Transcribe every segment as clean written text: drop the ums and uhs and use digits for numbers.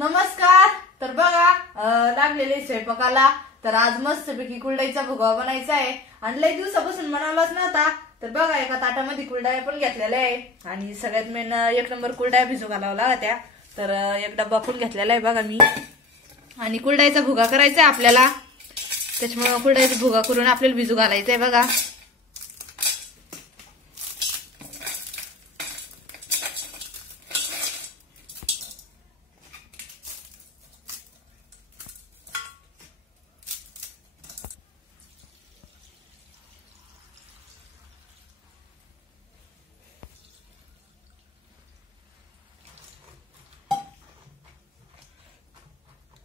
नमस्कार. तर बघा लागलेले स्वयंपाकाला. तर आज मस्तपैकी कुरडईचा भुगा बनायचा आहे आणि लई दिवसापासून बनवलाच नव्हता. तर बघा एका ताटामध्ये कुरडया पण घेतलेल्या आहे आणि सगळ्यात मेन एक नंबर कुरडया भिजू घालावं लागत्या. तर एक डब्बा पण घेतलेला आहे बघा मी. आणि कुरडईचा भुगा करायचा आहे आपल्याला, त्याच्यामुळे कुरडईचा भुगा करून आपल्याला भिजू घालायचा आहे बघा.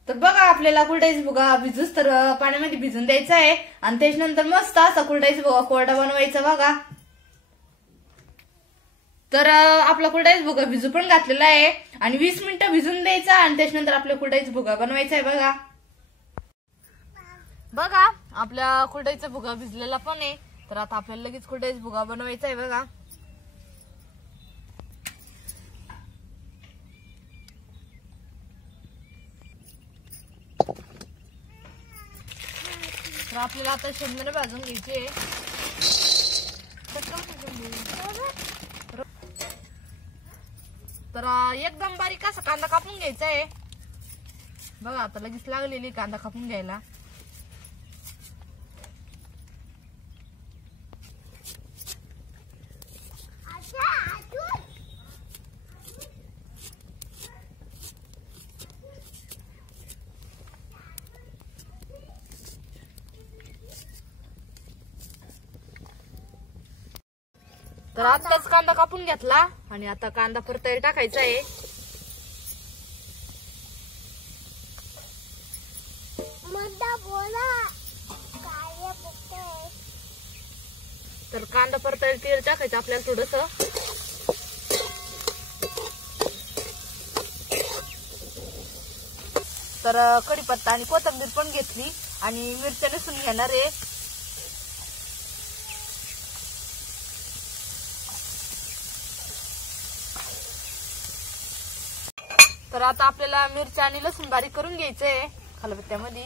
तर बघा आपल्याला कुरडईचा भुगा भिजूस तर पाण्यामध्ये भिजून द्यायचा आहे आणि त्याच्यानंतर मस्त असा कुरडईचा भुगा कोरडा बनवायचा बघा. तर आपला कुरडईचा भुगा भिजू पण घातलेला आहे आणि 20 मिनिटं भिजून द्यायचा आणि त्याच्यानंतर आपल्या कुरडईचा भुगा बनवायचा आहे बघा. बघा आपल्या कुरडईचा भुगा भिजलेला पण आहे. तर आता आपल्याला लगेच कुरडईचा भुगा बनवायचा आहे बघा. तर आपल्याला आता शेंगदाणे भाजून घ्यायचे. तर एकदम बारीक असा कांदा कापून घ्यायचा आहे बघा. आता लगेच लागलेली कांदा कापून घ्यायला. तर आताच कांदा कापून घेतला आणि आता कांदा परतायला टाकायचा आहे. तर कांदा परतायला तेल टाकायचं आपल्याला थोडस. तर कढीपत्ता आणि कोथिंबीर पण घेतली आणि मिरच्या लसूण घेणार आहे. तर आता आपल्याला मिरच्या आणि लसूण बारीक करून घ्यायचंय खलबत्त्यामध्ये.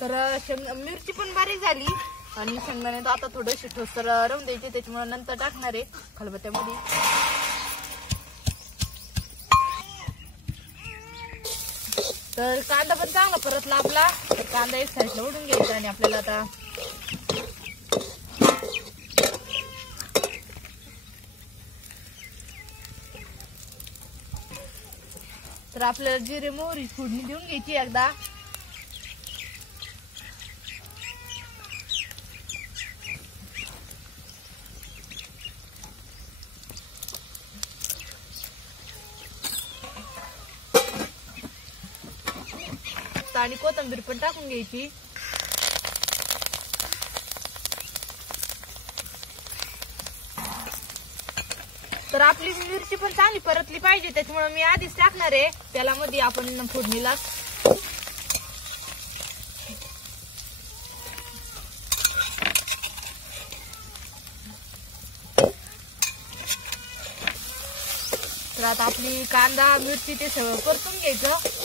तर मिरची पण बारीक झाली आणि शेंगदाणे तर आता थोडीशी ठोसर रवून द्यायची, त्याच्यामुळे नंतर टाकणार आहे खलबत्त्यामध्ये. तर कांदा पण चांगला परतला आपला. तर कांदा एक साईडला ओढून घ्यायचा आणि आपल्याला आता तर आपल्याला जिरे मोहरी फोडणी देऊन घ्यायची एकदा. आणि कोथिंबीर पण टाकून घ्यायची. तर आपली मिरची पण चांगली परतली पाहिजे, त्याच्यामुळे मी आधीच टाकणार आहे त्याला मध्ये आपण फोडणीला. तर आता आपली कांदा मिरची ते सगळं परतून घ्यायचं.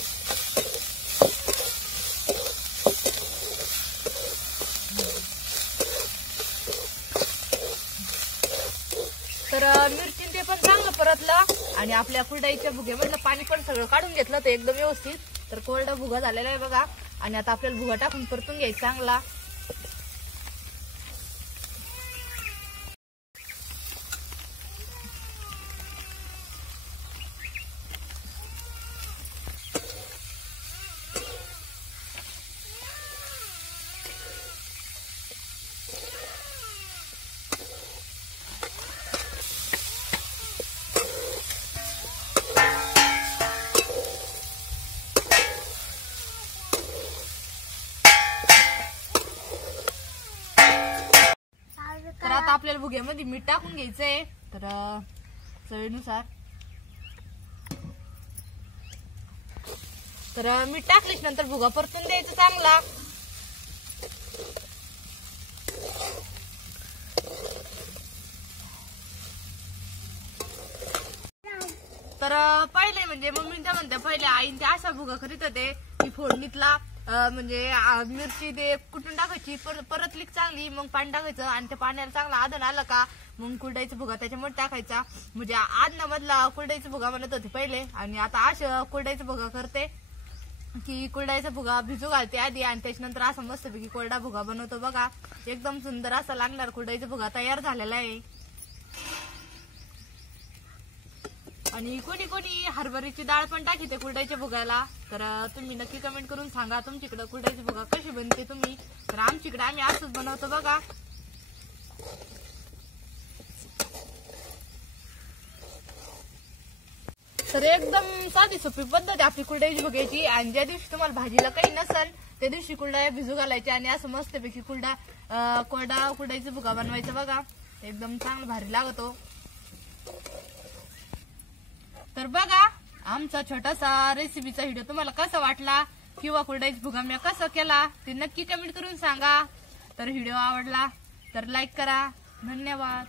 तर मिरची ते पण चांगलं परतलं आणि आपल्या कुरडईच्या भुग्यामधलं पाणी पण सगळं काढून घेतलं तर एकदम व्यवस्थित. तर कोरडा भुगा झालेला आहे बघा. आणि आता आपल्याला भुगा टाकून परतून घ्यायचा चांगला. तर आता आपल्याला भुग्यामध्ये मीठ टाकून घ्यायचंय तर चवीनुसार. तर मीठ टाकल्याच्या नंतर भुगा परतून द्यायचा चांगला. तर पहिले म्हणजे मम्मी त्या म्हणते पहिले आईन ते असा भुगा करीत होते की फोडणीतला म्हणजे मिरची ते कुठून टाकायची परत लीक चांगली मग पाणी टाकायचं आणि त्या पाण्याला चांगला आदन आलं का मग कुरडाईचा भुगा त्याच्यामध्ये टाकायचा म्हणजे आदना मधला कुरडाईचा भुगा म्हणत होते पहिले आणि आता असं कुरडाईचा भुगा करते की कुरडाईचा भुगा भिजू घालते आधी आणि त्याच्यानंतर असं मस्तपैकी कोरडा भुगा बनवतो बघा एकदम सुंदर असा लागणार कुरडाईचा भुगा तयार झालेला आहे. आणि कोणी कोणी हरभऱ्याची डाळ पण टाकीते कुरडाईच्या भुगाला तर तुम्ही नक्की कमेंट करून सांगा तुमच्याकडे कुरडाईची भुगा कशी बनते तुम्ही तर आमच्याकडे आम्ही असंच बनवतो बघा. तर एकदम साधी सोपी पद्धत आपली कुरडाईची भुग्याची आणि ज्या दिवशी तुम्हाला भाजीला काही नसेल त्या दिवशी कुरड्या भिजू घालायच्या आणि असं मस्तपैकी कोरडा कुरडाईचा भुगा बनवायचा बघा एकदम चांगला भारी लागतो. तर बघा आमचा छोटासा रेसिपीचा व्हिडिओ तुम्हाला कसा वाटला किंवा कुरडाईचा भुगा मी कसा केला ते नक्की कमेंट करून सांगा. तर व्हिडिओ आवडला तर लाईक करा. धन्यवाद.